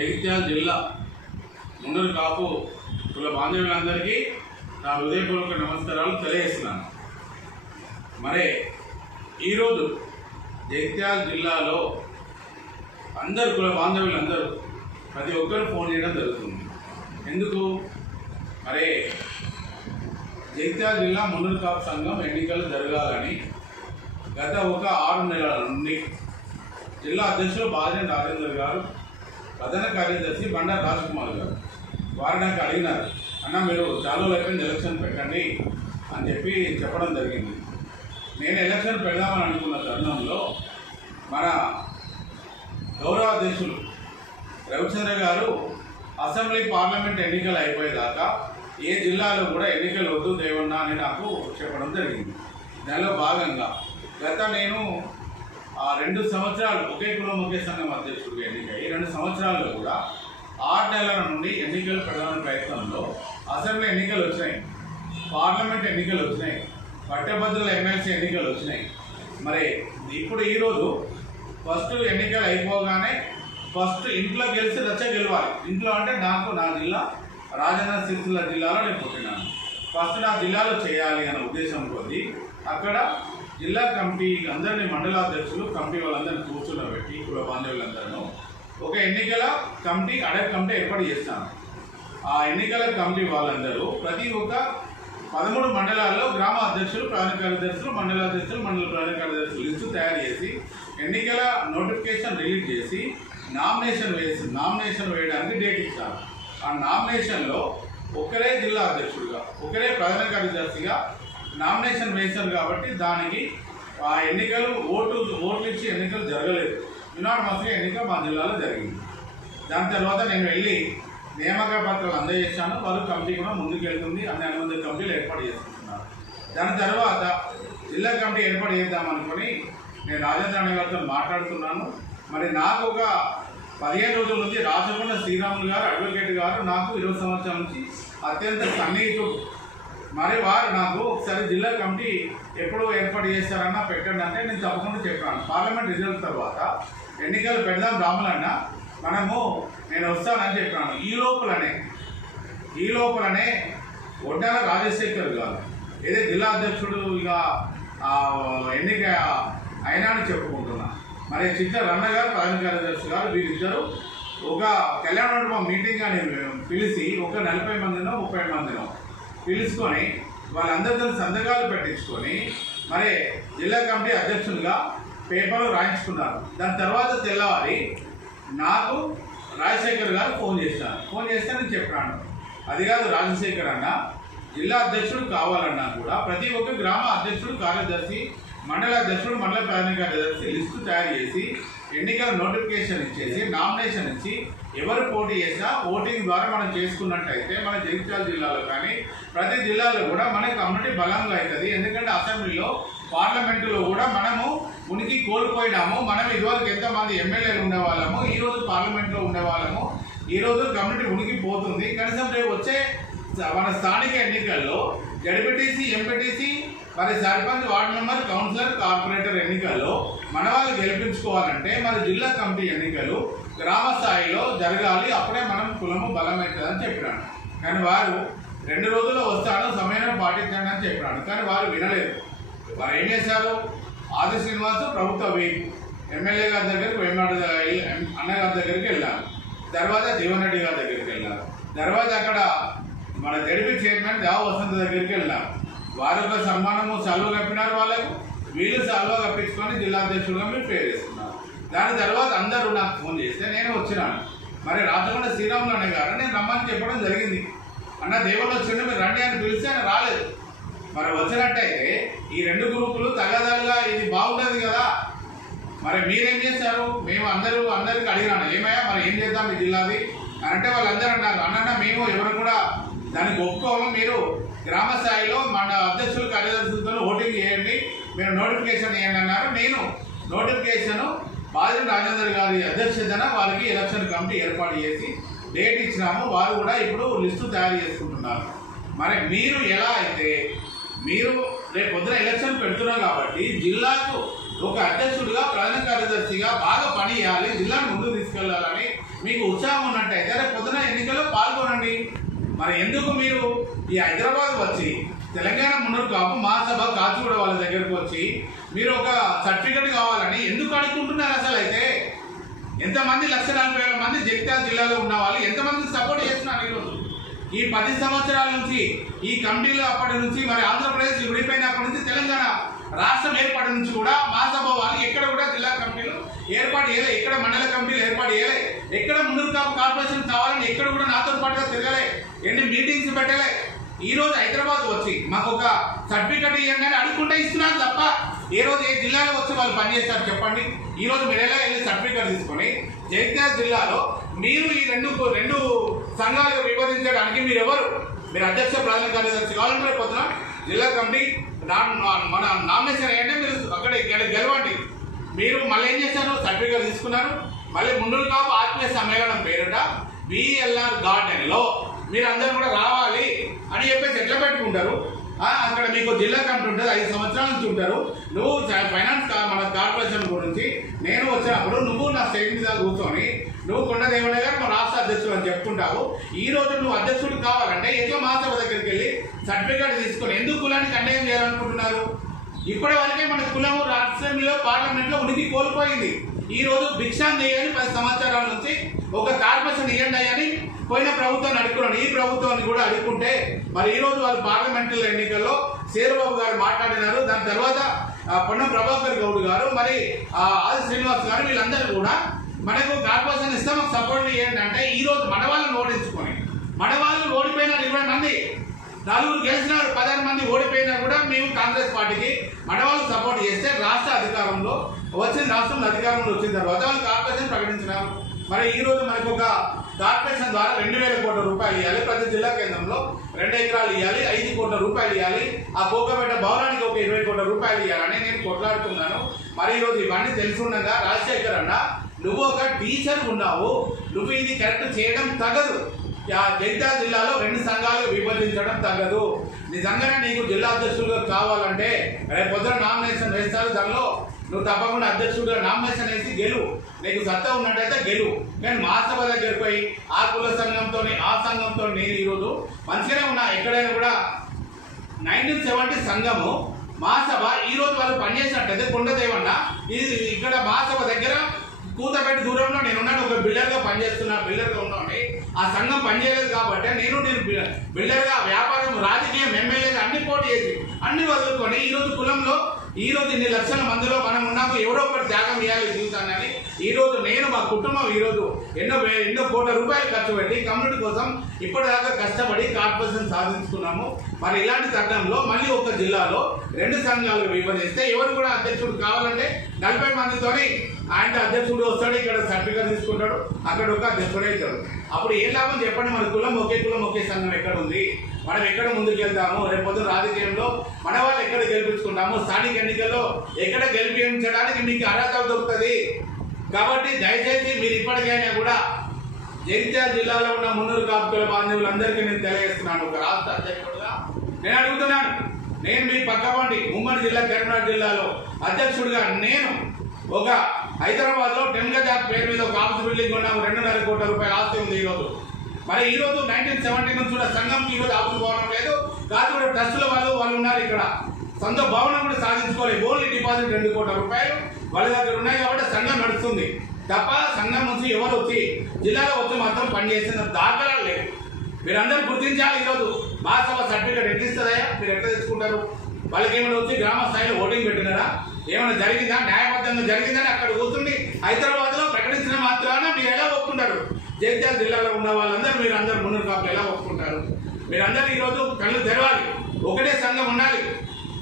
జగిత్యాల జిల్లా ముందరు కాపు కుల బాంధవ్యులందరికీ నా హృదయపూర్వక నమస్కారాలు తెలియజేస్తున్నాను. మరి ఈరోజు జగిత్యాల జిల్లాలో అందరు కుల బాంధవ్యులందరూ ప్రతి ఒక్కరు ఫోన్ చేయడం జరుగుతుంది. ఎందుకు? మరి జగిత్యాల జిల్లా మున్నూరు కాపు సంఘం ఎన్నికలు జరగాలని గత ఒక ఆరు నెలల నుండి జిల్లా అధ్యక్షులు బాలినేని రాజేందర్ గారు ప్రధాన కార్యదర్శి బండారు రాజకుమార్ గారు. వారు నాకు అడిగినారు అన్న మీరు చాలా అయిపోయింది ఎలక్షన్ పెట్టండి అని చెప్పి చెప్పడం జరిగింది. నేను ఎలక్షన్ పెడదామని అనుకున్న తరుణంలో మన గౌరవాధ్యక్షులు రవిచంద్ర గారు అసెంబ్లీ పార్లమెంట్ ఎన్నికలు అయిపోయేదాకా ఏ జిల్లాలో కూడా ఎన్నికలు వద్దు దేవన్నా అని నాకు చెప్పడం జరిగింది. దానిలో భాగంగా గత నేను ఆ రెండు సంవత్సరాలు ఒకే కులం ఒకే సంఘం అధ్యక్షుడిగా ఎన్నికయ్యి రెండు సంవత్సరాల్లో కూడా ఆరు నెలల నుండి ఎన్నికలు పెడదామనే ప్రయత్నంలో అసెంబ్లీ ఎన్నికలు వచ్చినాయి. పార్లమెంట్ ఎన్నికలు వచ్చినాయి. పట్టభద్రుల ఎమ్మెల్సీ ఎన్నికలు వచ్చినాయి. మరి ఇప్పుడు ఈరోజు ఫస్ట్ ఎన్నికలు అయిపోగానే ఫస్ట్ ఇంట్లో గెలిచి రచ్చ గెలవాలి. ఇంట్లో అంటే నాకు నా జిల్లా రాజన్న సిరిసిల్ల జిల్లాలో నేను పుట్టినాను. ఫస్ట్ నా జిల్లాలో చేయాలి అనే ఉద్దేశం కొద్ది అక్కడ జిల్లా కమిటీ అందరినీ మండలాధ్యక్షులు కమిటీ వాళ్ళందరినీ కూర్చున్నబెట్టి కుల బాంధవులందరూ. ఒక ఎన్నికల కమిటీ అడగ కమిటీ ఏర్పాటు చేస్తాను ఆ ఎన్నికల కమిటీ వాళ్ళందరూ ప్రతి ఒక్క పదమూడు మండలాల్లో గ్రామ అధ్యక్షులు ప్రధాన కార్యదర్శులు మండలాధ్యక్షులు మండల ప్రధాన కార్యదర్శులు లిస్టు తయారు చేసి ఎన్నికల నోటిఫికేషన్ రిలీజ్ చేసి నామినేషన్ వేసి నామినేషన్ వేయడానికి డేట్ ఇస్తారు. ఆ నామినేషన్లో ఒకరే జిల్లా అధ్యక్షుడిగా ఒకరే ప్రధాన కార్యదర్శిగా నామినేషన్ వేశారు కాబట్టి దానికి ఆ ఎన్నికలు ఓటు ఓట్లు ఇచ్చి ఎన్నికలు జరగలేదు. యునానిమస్గా ఎన్నిక మా జిల్లాలో జరిగింది. దాని తర్వాత నేను వెళ్ళి నియామక పత్రాలు అందజేశాను. వారు కమిటీ కూడా ముందుకు వెళ్తుంది అన్ని అనుబంధ కమిటీలు ఏర్పాటు చేసుకుంటున్నారు. దాని తర్వాత జిల్లా కమిటీ ఏర్పాటు చేద్దామనుకొని నేను రాజేంద్ర గారితో మాట్లాడుతున్నాను. మరి నాకు ఒక పదిహేను రోజుల నుంచి రాచకొండ శ్రీరాములు గారు అడ్వకేట్ గారు నాకు ఇరవై సంవత్సరాల నుంచి అత్యంత సన్నిహితుడు. మరి వారు నాకు ఒకసారి జిల్లా కమిటీ ఎప్పుడు ఏర్పాటు చేస్తారన్నా పెట్టండి అంటే నేను తప్పకుండా చెప్పాను. పార్లమెంట్ రిజల్ట్ తర్వాత ఎన్నికలు పెడదాం రాములన్న మనము నేను వస్తానని చెప్పాను. ఈ లోపలనే ఈ లోపలనే ఒడ్డాల రాజశేఖర్ గారు ఏదే జిల్లా అధ్యక్షుడు ఇక ఎన్నిక అయినా అని చెప్పుకుంటున్నా. మరి చిత్త రన్న గారు ప్రధాన కార్యదర్శి గారు వీరిద్దరు ఒక కళ్యాణ మండపం మీటింగ్ అని పిలిచి ఒక నలభై మందినో ముప్పై మందినో పిలుచుకొని వాళ్ళందరితో సంతకాలు పెట్టించుకొని మరి జిల్లా కమిటీ అధ్యక్షులుగా పేపర్లు రాయించుకున్నారు. దాని తర్వాత తెల్లవారి నాకు రాజశేఖర్ గారు ఫోన్ చేశాను ఫోన్ చేస్తే నేను చెప్పాను అది కాదు రాజశేఖర్ అన్న జిల్లా అధ్యక్షుడు కావాలన్నా కూడా ప్రతి ఒక్క గ్రామ అధ్యక్షుడు కార్యదర్శి మండల అధ్యక్షుడు మండల ప్రధాన కార్యదర్శి లిస్టు తయారు చేసి ఎన్నికల నోటిఫికేషన్ ఇచ్చేసి నామినేషన్ ఇచ్చి ఎవరు పోటీ చేసినా ఓటింగ్ ద్వారా మనం చేసుకున్నట్టయితే మన జగిత్యాల జిల్లాలో కానీ ప్రతి జిల్లాలో కూడా మన కమ్యూనిటీ బలంగా అవుతుంది. ఎందుకంటే అసెంబ్లీలో పార్లమెంటులో కూడా మనము ఉనికి కోల్పోయినాము. మనం ఇదివరకు ఎంతమంది ఎమ్మెల్యేలు ఉండేవాళ్ళము ఈ రోజు పార్లమెంట్లో ఉండేవాళ్ళము. ఈ రోజు కమ్యూనిటీ ఉనికి పోతుంది. కనీసం రేపు వచ్చే మన స్థానిక ఎన్నికల్లో జడ్పీటీసీ ఎంపీటీసీ మరి sarpanch ward member councillor corporator ఎన్నికల్లో మన వాళ్ళు గెలిపించుకోవాలంటే మరి జిల్లా కమిటీ ఎన్నికలు గ్రామ స్థాయిలో జరగాలి. అప్పుడే మనం కులము బలమవుతుందని చెప్పినాడు. కానీ వారు రెండు రోజుల్లో వస్తాను సమయం పాటించండి అని చెప్పినాడు. కానీ వారు వినలేదు. వారు ఏం చేశారు? ఆది శ్రీనివాస్ ప్రభుత్వ వీపు ఎమ్మెల్యే గారి దగ్గరికి వేమనాడు అన్నగారి దగ్గరికి వెళ్ళారు. తర్వాత జీవన్ రెడ్డి గారి దగ్గరికి వెళ్ళారు. తర్వాత అక్కడ మన జడిపి చైర్మన్ దేవ వసంత దగ్గరికి వెళ్ళారు. వారు ఒక సన్మానము సెలవు కప్పినారు వాళ్ళకు. వీళ్ళు సెలవు కప్పించుకొని జిల్లా అధ్యక్షులుగా మీరు పేరు దాని తర్వాత అందరూ నాకు ఫోన్ చేస్తే నేను వచ్చినాను. మరి రాజకొండ శ్రీరాములు అనే గారు నేను రమ్మని చెప్పడం జరిగింది. అన్న దేవుళ్ళు వచ్చిండు మీరు రండి అని పిలిస్తే ఆయన రాలేదు. మరి వచ్చినట్టయితే ఈ రెండు గ్రూపులు తగదలుగా ఇది బాగుంటుంది కదా. మరి మీరేం చేశారు? మేము అందరూ అందరికి అడిగినాను. ఏమయ్యా మరి ఏం చేద్దాం ఈ జిల్లాది? అంటే వాళ్ళందరూ అన్నారు. అన్న మేము ఎవరు కూడా దానికి ఒప్పుకోము. మీరు గ్రామ స్థాయిలో మన అధ్యక్షులు కార్యదర్శులతో ఓటింగ్ చేయండి. మీరు నోటిఫికేషన్ ఇవ్వండి అన్నారు. నేను నోటిఫికేషన్ బాలిన రాజేందర్ గారి అధ్యక్షతన వారికి ఎలక్షన్ కమిటీ ఏర్పాటు చేసి డేట్ ఇచ్చినాము. వారు కూడా ఇప్పుడు లిస్టు తయారు చేసుకుంటున్నారు. మరి మీరు ఎలా అయితే మీరు రేపు పొద్దున ఎలక్షన్ పెడుతున్నారు కాబట్టి జిల్లాకు ఒక అధ్యక్షుడిగా ప్రధాన కార్యదర్శిగా బాగా పని చేయాలి జిల్లాను ముందుకు తీసుకెళ్ళాలని మీకు ఉత్సాహం ఉన్నట్టయితే రేపు పొద్దున ఎన్నికల్లో పాల్గొనండి. మరి ఎందుకు మీరు ఈ హైదరాబాద్ వచ్చి తెలంగాణ మున్నూరు మహాసభ కాచిగూడ వాళ్ళ దగ్గరకు వచ్చి మీరు ఒక సర్టిఫికెట్ కావాలని ఎందుకు అడుగుకుంటున్నారు అసలు అయితే? ఎంతమంది లక్ష నలభై వేల మంది జగిత్యాల జిల్లాలో ఉన్న వాళ్ళు ఎంతమంది సపోర్ట్ చేస్తున్నారు ఈరోజు? ఈ పది సంవత్సరాల నుంచి ఈ కమిటీలు అప్పటి నుంచి మరి ఆంధ్రప్రదేశ్ విడిపోయినప్పటి నుంచి తెలంగాణ రాష్ట్రం ఏర్పాటు నుంచి కూడా మహాసభ వాళ్ళు ఎక్కడ కూడా ఏర్పాటు చేయలే ఎక్కడ మండల కమిటీలు ఏర్పాటు చేయలే. ఎక్కడ ముందు కార్పొరేషన్ కావాలని ఎక్కడ కూడా నాతో పాటుగా తిరగలే. ఎన్ని మీటింగ్స్ పెట్టలే. ఈ రోజు హైదరాబాద్ వచ్చి మాకు ఒక సర్టిఫికెట్ ఇవ్వగానే అడుగుకుంటే ఇస్తున్నాను తప్ప ఏ రోజు ఏ జిల్లాలో వచ్చి వాళ్ళు పనిచేస్తారు చెప్పండి. ఈ రోజు మీరు ఎలా వెళ్ళి సర్టిఫికెట్ తీసుకొని జగిత్యాల జిల్లాలో మీరు ఈ రెండు రెండు సంఘాలు విభజించడానికి మీరు ఎవరు మీరు అధ్యక్ష ప్రధాన కార్యదర్శి కావాలంటే పొద్దున జిల్లా కమిటీ మన నామినేషన్ ఏంటంటే మీరు అక్కడ గెలవండి. మీరు మళ్ళీ ఏం చేశారు? సర్టిఫికెట్ తీసుకున్నారు. మళ్ళీ ముందు కాపు ఆత్మీయ సమ్మేళనం పేరుట బిఎల్ఆర్ గార్డెన్లో మీరు అందరూ కూడా రావాలి అని చెప్పేసి ఎట్లా పెట్టుకుంటారు? అక్కడ మీకు జిల్లా కమిటీ ఉంటుంది ఐదు సంవత్సరాల నుంచి ఉంటారు. నువ్వు ఫైనాన్స్ కా- మన కార్పొరేషన్ గురించి నేను వచ్చినప్పుడు నువ్వు నా స్టేట్ మీద కూర్చొని నువ్వు కొండదేవుడే గారు మా రాష్ట్ర అధ్యక్షుడు అని చెప్పుకుంటావు. ఈ రోజు నువ్వు అధ్యక్షుడు కావాలంటే ఎట్లా మహాసభ దగ్గరికి వెళ్ళి సర్టిఫికేట్ తీసుకొని ఎందుకు కులానికి అన్యాయం చేయాలనుకుంటున్నారు? ఇప్పటి వరకే మన కులం రాష్ట్రంలో పార్లమెంట్లో ఉనికి కోల్పోయింది. ఈ రోజు భిక్షాం చేయని పది సంవత్సరాల నుంచి ఒక కార్పొరేషన్ ఇవ్వండి అని పోయిన ప్రభుత్వాన్ని అడుగుతున్నాను. ఈ ప్రభుత్వాన్ని కూడా అడుగుంటే మరి ఈ రోజు వాళ్ళు పార్లమెంట్ ఎన్నికల్లో శేరుబాబు గారు మాట్లాడినారు. దాని తర్వాత ఆ, పొన్నం ప్రభాకర్ గౌడ్ గారు మరి ఆది శ్రీనివాస్ గారు వీళ్ళందరూ కూడా మనకు కార్పొరేషన్ ఇస్తే మాకు సపోర్ట్ చేయండి అంటే ఈ రోజు మన వాళ్ళని ఓడించుకొని మన వాళ్ళు ఓడిపోయినారు ఇవ్వడం మంది. నలుగురు గెలిచినారు పదహారు మంది ఓడిపోయినా కూడా మేము కాంగ్రెస్ పార్టీకి మడవాళ్ళు సపోర్ట్ చేస్తే రాష్ట్ర అధికారంలో వచ్చిన రాష్ట్రంలో అధికారంలో వచ్చిన తర్వాత వాళ్ళు కార్పొరేషన్ ప్రకటించినాం మరి ఈరోజు మనకు ఒక కార్పొరేషన్ ద్వారా రెండు వేల కోట్ల రూపాయలు ఇవ్వాలి ప్రతి జిల్లా కేంద్రంలో రెండు ఎకరాలు ఇవ్వాలి ఐదు కోట్ల రూపాయలు ఇవ్వాలి ఆ కోకపేట భవనానికి ఒక ఇరవై కోట్ల రూపాయలు ఇవ్వాలని నేను కొట్లాడుతున్నాను. మరి ఈ రోజు ఇవన్నీ తెలుసుండగా రాజశేఖర్ అన్న నువ్వు ఒక టీచర్ ఉన్నావు నువ్వు ఇది కరెక్ట్ చేయడం తగదు. జగిత్యాల జిల్లాలో రెండు సంఘాలు విభజించడం తగ్గదు. నిజంగానే నీకు జిల్లా అధ్యక్షులుగా కావాలంటే రేపు పొద్దున నామినేషన్ వేస్తారు. దానిలో నువ్వు తప్పకుండా అధ్యక్షుడిగా నామినేషన్ వేసి గెలువు. నీకు సత్తా ఉన్నట్టయితే గెలువు. కానీ మా సభ దగ్గరికి పోయి ఆ కుల సంఘంతో ఆ సంఘంతో నేను ఈరోజు మంచిగానే ఉన్నా. ఎక్కడైనా కూడా నైన్టీన్ సెవెంటీ సంఘము మహాసభ ఈరోజు రోజు వాళ్ళు పనిచేసినట్టయితే కొండదేవన్న ఇది ఇక్కడ మహాసభ దగ్గర కూతపెట్టి దూరంలో నేనున్నాను ఒక బిల్డర్గా పనిచేస్తున్నా బిల్డర్గా ఉన్నా ఆ సంఘం పనిచేయలేదు కాబట్టి నేను నేను బిల్డర్గా వ్యాపారం రాజకీయం ఎమ్మెల్యేగా అన్ని పోటీ చేసి అన్ని వదులుకొని ఈ రోజు కులంలో ఈ రోజు ఇన్ని లక్షల మందిలో మనం ఉన్నాము ఎవరో ఒకటి త్యాగం చేయాలి జీవితాన్ని. ఈరోజు నేను మా కుటుంబం ఈరోజు ఎన్నో ఎన్నో కోట్ల రూపాయలు ఖర్చు పెట్టి కమ్యూనిటీ కోసం ఇప్పటిదాకా కష్టపడి కార్పొరేషన్ సాధించుకున్నాము. మరి ఇలాంటి చట్టంలో మళ్ళీ ఒక జిల్లాలో రెండు సంఘాలు విభజిస్తే ఎవరు కూడా అధ్యక్షుడు కావాలంటే నలభై మందితోని ఆయన అధ్యక్షుడు వస్తాడు ఇక్కడ సర్టిఫికేట్ తీసుకుంటాడు అక్కడ ఒక అధ్యక్షుడు అవుతాడు. అప్పుడు ఏం లాభం చెప్పండి మన కులం ఒకే కులం ఒకే సంఘం ఎక్కడ ఉంది? మనం ఎక్కడ ముందుకెళ్తాము? రేపొద్దు రాజకీయంలో మన వాళ్ళు ఎక్కడ గెలిపించుకుంటాము? స్థానిక ఎన్నికల్లో ఎక్కడ గెలిపించడానికి మీకు అర్హత దొరుకుతుంది? కాబట్టి దయచేసి మీరు ఇప్పటికైనా కూడా జగిత్యాల జిల్లాలో ఉన్న మున్నూరు కాపుకుల బాంధవులందరికీ నేను తెలియజేస్తున్నాను. ఒక రాష్ట్ర అధ్యక్షుడుగా నేను అడుగుతున్నాను. నేను మీ పక్కపండి ఉమ్మడి జిల్లా కరీంనగర్ జిల్లాలో అధ్యక్షుడిగా నేను ఒక హైదరాబాద్లో జాబ్ పేరు మీద ఒక ఆఫీస్ బిల్డింగ్ ఉన్నాము రెండున్నర కోట్ల రూపాయల ఆస్తి ఉంది ఈ రోజు మరి ఈ రోజు నైన్టీన్ సెవెంటీ నుంచి కూడా సంఘంకి ఈ రోజు ఆఫీస్ భవనం లేదు. కాదు కూడా ట్రస్టుల వాళ్ళు వాళ్ళు ఉన్నారు ఇక్కడ. సొంత భవనం కూడా సాధించుకోలేదు ఓన్లీ డిపాజిట్ రెండు కోట్ల రూపాయలు వాళ్ళ దగ్గర ఉన్నాయి కాబట్టి సంఘం నడుస్తుంది. తప్ప సంఘం నుంచి ఎవరు వచ్చి జిల్లాలో వచ్చి మాత్రం పనిచేసిన దాఖలాలు లేవు. మీరందరూ గుర్తించాలి ఈరోజు. మహాసభ సర్టిఫికేట్ ఎట్లా ఇస్తుందయ్యా? మీరు ఎట్లా తెచ్చుకుంటారు? వాళ్ళకి ఏమైనా వచ్చి గ్రామ స్థాయిలో ఓటింగ్ పెట్టినారా? ఏమైనా జరిగిందా? న్యాయబద్ధంగా జరిగిందని అక్కడ కూర్చుండి హైదరాబాద్లో ప్రకటించిన మాత్రాన మీరు ఎలా ఒప్పుకుంటారు? జగిత్యాల జిల్లాలో ఉన్న వాళ్ళందరూ మీరు అందరు మున్నూరు కాపు ఎలా ఒప్పుకుంటారు? మీరందరూ ఈరోజు కళ్ళు తెరవాలి. ఒకటే సంఘం ఉండాలి.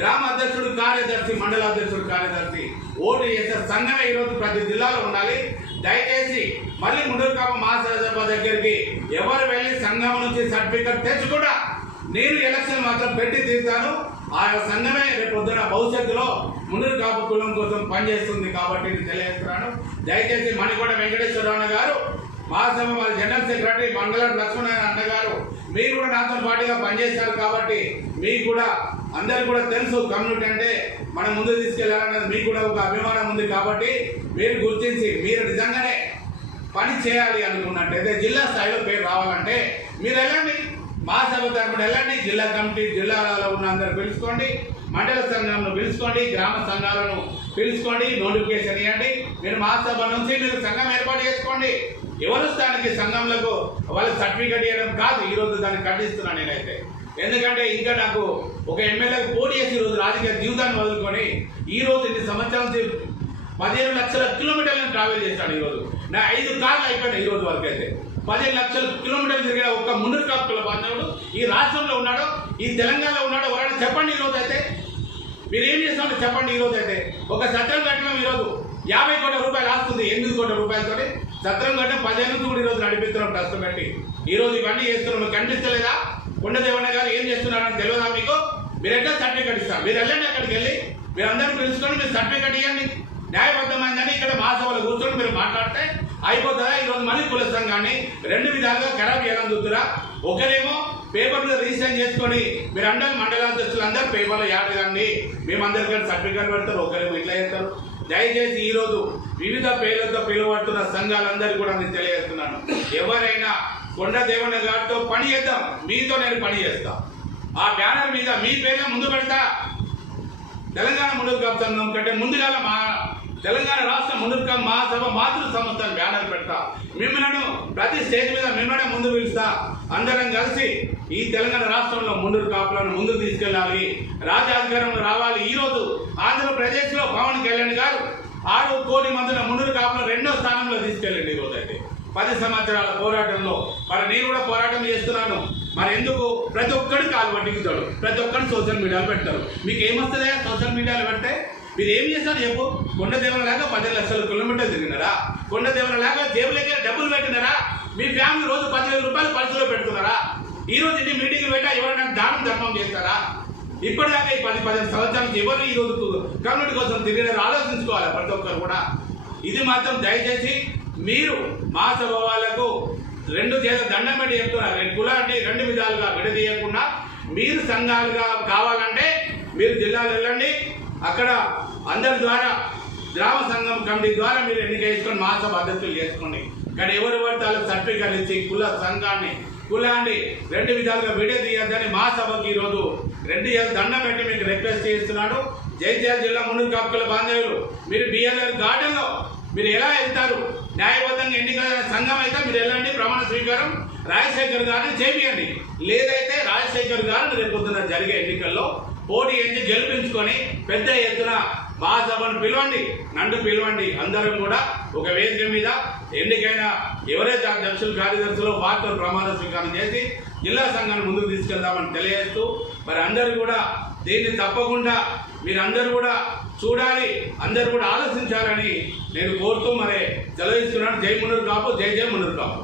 గ్రామ అధ్యక్షుడు కార్యదర్శి మండల అధ్యక్షుడు కార్యదర్శి. ఓటు చేసే సంఘమే ఈరోజు ప్రతి జిల్లాలో ఉండాలి. దయచేసి మళ్ళీ ముందుకాప మహాసభ దగ్గరికి ఎవరు వెళ్ళి సంఘం నుంచి సర్టిఫికెట్ తెచ్చుకుంటా? నేను ఎలక్షన్ మాత్రం పెట్టి తీరుతాను. ఆ సంఘమే రేపు పొద్దున భవిష్యత్తులో ముందు కాపు కులం కోసం పనిచేస్తుంది కాబట్టి నేను తెలియజేస్తున్నాను. దయచేసి మణికొండ వెంకటేశ్వరరావు గారు మహాసభ మరి జనరల్ సెక్రటరీ మంగళం లక్ష్మణ అన్నగారు మీరు కూడా నాతో పాటుగా పనిచేశారు కాబట్టి మీకు కూడా అందరు కూడా తెలుసు కమ్యూనిటీ అంటే మనం ముందు తీసుకెళ్ళాలన్నది మీకు కూడా ఒక అభిమానం ఉంది కాబట్టి మీరు గుర్తించి మీరు నిజంగానే పని చేయాలి అనుకున్నట్టయితే జిల్లా స్థాయిలో పేరు రావాలంటే మీరు వెళ్ళండి మా సభ తరపున వెళ్ళండి. జిల్లా కమిటీ జిల్లాలో ఉన్న అందరు పిలుచుకోండి. మండల సంఘాలను పిలుచుకోండి. గ్రామ సంఘాలను పిలుచుకోండి. నోటిఫికేషన్ ఇవ్వండి. మీరు మా సభ నుంచి మీరు సంఘం ఏర్పాటు చేసుకోండి. ఎవరు స్థానికి సంఘంలకు వాళ్ళు సర్టిఫికేట్ ఇవ్వడం కాదు. ఈ రోజు దాన్ని ఖండిస్తున్నాను నేనైతే. ఎందుకంటే ఇంకా నాకు ఒక ఎమ్మెల్యేకి పోటీ చేసి ఈ రోజు రాజకీయ జీవితాన్ని వదులుకొని ఈ రోజు ఇన్ని సంవత్సరాల నుంచి పదిహేను లక్షల కిలోమీటర్లను ట్రావెల్ చేశాను ఈరోజు నా ఐదు కార్లు అయిపోయినాయి ఈ రోజు వరకు అయితే పదిహేను లక్షల కిలోమీటర్లు తిరిగిన ఒక్క ముందు కాపుల బాంధవుడు ఈ రాష్ట్రంలో ఉన్నాడో ఈ తెలంగాణలో ఉన్నాడో ఎవరైనా చెప్పండి ఈ అయితే మీరు ఏం చేస్తామో చెప్పండి ఈరోజు అయితే ఒక సత్రం కట్టడం ఈ రోజు యాభై కోట్ల రూపాయలు ఆస్తుంది ఎనిమిది కోట్ల రూపాయలతో సత్రం కట్టడం పదిహేను కూడా ఈరోజు నడిపిస్తున్నాం ట్రస్ట్ పెట్టి. ఈరోజు ఇవన్నీ చేస్తున్నాం. కనిపిస్తలేదా? కొండదేవన్న గారు ఏం చేస్తున్నారని తెలియదా మీకు? మీరు ఎట్లా సర్టిఫికేట్ ఇస్తారు? మీరు వెళ్ళండి అక్కడికి వెళ్ళి. మీరు అందరూ పిలుచుకొని మీరు సర్టిఫికేట్ ఇవ్వండి. న్యాయబద్ధమైందని ఇక్కడ మహాసభలో కూర్చొని మీరు మాట్లాడితే అయిపోతుందా ఈరోజు మళ్ళీ కుల కానీ రెండు విధాలుగా ఖరాబ్ చేయాలని చూద్దురా ఒకరేమో పేపర్లో రిజిస్టర్ చేసుకొని మీరు అందరు మండలాధ్యక్షులు అందరూ పేపర్లో యాడ్ కానీ మేమందరికీ సర్టిఫికేట్ పెడతారు ఒకరేమో ఇట్లా చేస్తారు. దయచేసి ఈరోజు వివిధ పేర్లతో పిలువబడుతున్న సంఘాలందరికీ కూడా నేను తెలియజేస్తున్నాను. ఎవరైనా కొండ దేవన్న గారితో పని చేద్దాం మీతో నేను పని చేస్తా. ఆ బ్యానర్ మీద మీ పేర్ల ముందు పెడతా. తెలంగాణ ముందుకు కప్తాం కంటే ముందుగా మా తెలంగాణ రాష్ట్ర ముందుక మహాసభ మాతృ సంస్థ బ్యానర్ పెడతా. మిమ్మల్ని ప్రతి స్టేజ్ మీద మిమ్మల్ని ముందు పిలుస్తా. అందరం కలిసి ఈ తెలంగాణ రాష్ట్రంలో ముందుకు కాపులను ముందుకు తీసుకెళ్ళాలి. రాజాధికారంలో రావాలి. ఈ రోజు ఆంధ్రప్రదేశ్లో పవన్ కళ్యాణ్ గారు ఆరు కోటి మందిని ముందుకు కాపులను రెండో స్థానంలో తీసుకెళ్ళండి ఈ అయితే పది సంవత్సరాల పోరాటంలో. మరి నేను కూడా పోరాటం చేస్తున్నాను. మరి ఎందుకు? ప్రతి ఒక్కడు కాలు పట్టించుతాడు. ప్రతి ఒక్కరు సోషల్ మీడియాలో పెడతారు. మీకు ఏమొస్తుందా సోషల్ మీడియాలో పెడితే? మీరు ఏం చేస్తారు చెప్పు? కొండ దేవుల లేక పది లక్షల కిలోమీటర్లు తిరిగినారా? కొండ దేవుల లేక జేబులకి డబ్బులు పెట్టినారా? మీ ఫ్యామిలీ రోజు పదివేల రూపాయలు పర్సులో పెడుతున్నారా ఈ రోజు ఇన్ని మీటింగ్ పెట్టా ఎవరైనా దానం ధర్మం చేస్తారా? ఇప్పటిదాకా ఈ పది పదిహేను సంవత్సరానికి ఎవరు ఈ రోజు కమ్యూనిటీ కోసం తిరిగినారు? ఆలోచించుకోవాలి ప్రతి ఒక్కరు కూడా. ఇది మాత్రం దయచేసి మీరు మా స్వభావాలకు రెండు చేత దండం పెట్టి చెప్తున్నారు. రెండు కులాన్ని రెండు విధాలుగా విడదీయకుండా మీరు సంఘాలుగా కావాలంటే మీరు జిల్లాలు వెళ్ళండి. అక్కడ అందరి ద్వారా గ్రామ సంఘం కమిటీ ద్వారా మీరు ఎన్నిక చేసుకొని మహాసభ సభ అధ్యక్షులు చేసుకోండి. కానీ ఎవరు పడితే వాళ్ళకి సర్టిఫికెట్ ఇచ్చి కుల సంఘాన్ని కులాన్ని రెండు విధాలుగా విడదీయద్దని మా సభకి ఈరోజు రెండు చేత దండం పెట్టి మీకు రిక్వెస్ట్ చేస్తున్నాడు. జైత్యాల జిల్లా మునుగు కాపుల బాంధవులు మీరు బిఎల్ఎల్ గార్డెన్లో మీరు ఎలా వెళ్తారు? న్యాయబద్ధంగా ఎన్నికల సంఘం అయితే మీరు వెళ్ళండి ప్రమాణ స్వీకారం. రాజశేఖర్ గారిని చేపియండి. లేదైతే రాజశేఖర్ గారిని రేపు జరిగే ఎన్నికల్లో పోటీ చేసి గెలిపించుకొని పెద్ద ఎత్తున మహాసభను పిలవండి నన్ను పిలవండి. అందరం కూడా ఒక వేదిక మీద ఎన్నికైనా ఎవరైతే అధ్యక్షులు కార్యదర్శులు వార్తలు ప్రమాణ స్వీకారం చేసి జిల్లా సంఘాన్ని ముందుకు తీసుకెళ్దామని తెలియజేస్తూ మరి అందరూ కూడా దీన్ని తప్పకుండా మీరందరూ కూడా చూడాలి అందరూ కూడా ఆలోచించాలని నేను కోరుతూ మరి సెలవిస్తున్నాను జై మునరు కాపు జై జై మునరు కాపు.